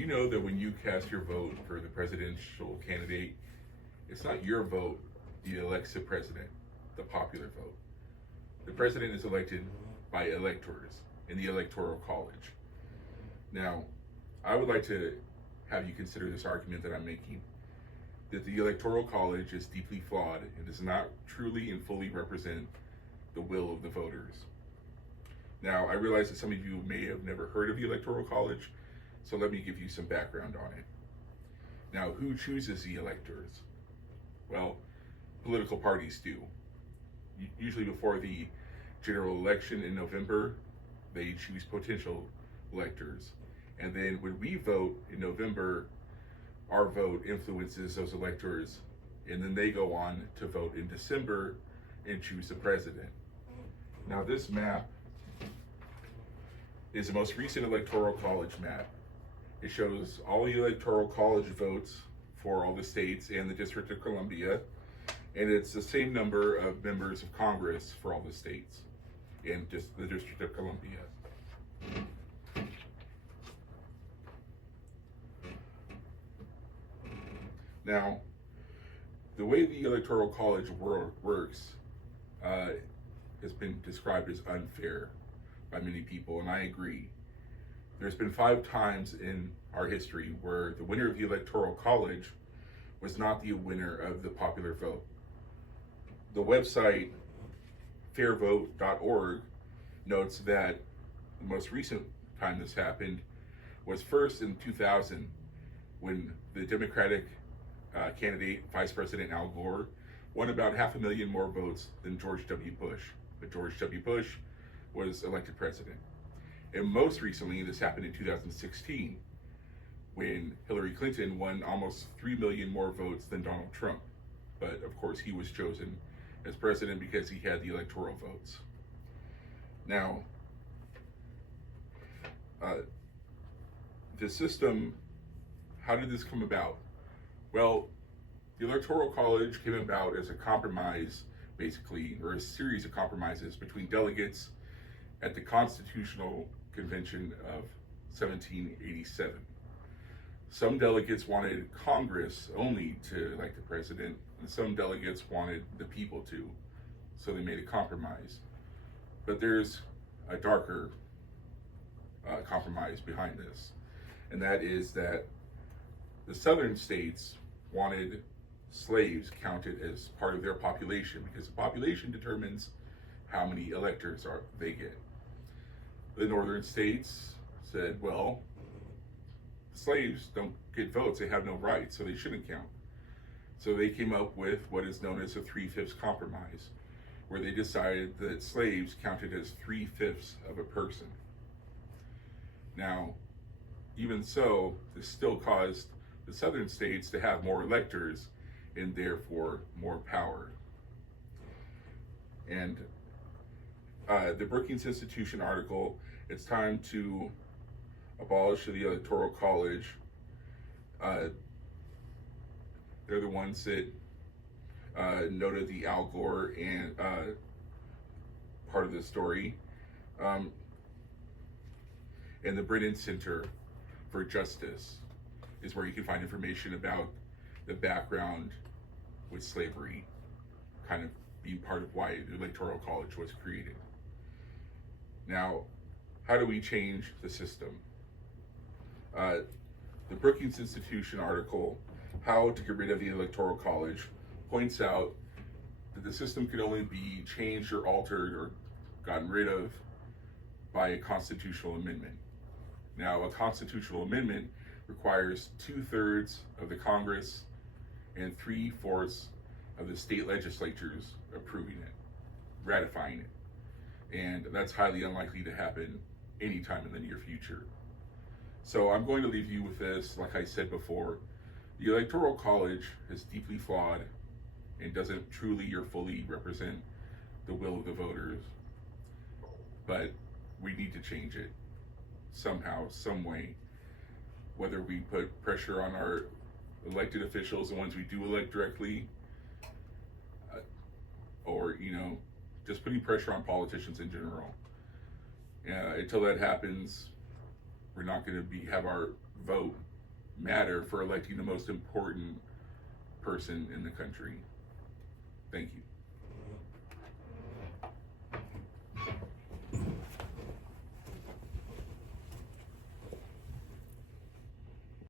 you know that when you cast your vote for the presidential candidate, it's not your vote that elects the president, the popular vote. The president is elected by electors in the Electoral College. Now, I would like to have you consider this argument that I'm making, that the Electoral College is deeply flawed and does not truly and fully represent the will of the voters. Now, I realize that some of you may have never heard of the Electoral College, so let me give you some background on it. Now, who chooses the electors? Well, political parties do. Usually before the general election in November, they choose potential electors. And then when we vote in November, our vote influences those electors, and then they go on to vote in December and choose the president. Now, this map is the most recent Electoral College map. It shows all the Electoral College votes for all the states and the District of Columbia, and it's the same number of members of Congress for all the states and just the District of Columbia. Now, the way the Electoral College works has been described as unfair by many people, and I agree. There's been 5 times in our history where the winner of the Electoral College was not the winner of the popular vote. The website fairvote.org notes that the most recent time this happened was first in 2000, when the Democratic candidate, Vice President Al Gore, won about 500,000 more votes than George W. Bush. But George W. Bush was elected president. And most recently, this happened in 2016, when Hillary Clinton won almost 3 million more votes than Donald Trump. But of course, he was chosen as president because he had the electoral votes. Now, the system, how did this come about? Well, the Electoral College came about as a compromise, basically, or a series of compromises between delegates at the Constitutional Convention of 1787. Some delegates wanted Congress only to elect the president, and some delegates wanted the people to, so they made a compromise. But there's a darker compromise behind this, and that is that the southern states wanted slaves counted as part of their population, because the population determines how many electors they get. The northern states said, well, slaves don't get votes, they have no rights, so they shouldn't count. So they came up with what is known as a 3/5 compromise, where they decided that slaves counted as 3/5 of a person. Now, even so, this still caused the southern states to have more electors and therefore more power. And the Brookings Institution article, "It's Time to Abolish the Electoral College," they're the ones that noted the Al Gore and part of the story. And the Brennan Center for Justice is where you can find information about the background with slavery, kind of being part of why the Electoral College was created. Now, how do we change the system? The Brookings Institution article, "How to Get Rid of the Electoral College," points out that the system can only be changed or altered or gotten rid of by a constitutional amendment. Now, a constitutional amendment requires 2/3 of the Congress and 3/4 of the state legislatures approving it, ratifying it. And that's highly unlikely to happen anytime in the near future. So I'm going to leave you with this. Like I said before, the Electoral College is deeply flawed and doesn't truly or fully represent the will of the voters. But we need to change it somehow, some way. Whether we put pressure on our elected officials, the ones we do elect directly, or, just putting pressure on politicians in general. Until that happens, we're not going to have our vote matter for electing the most important person in the country.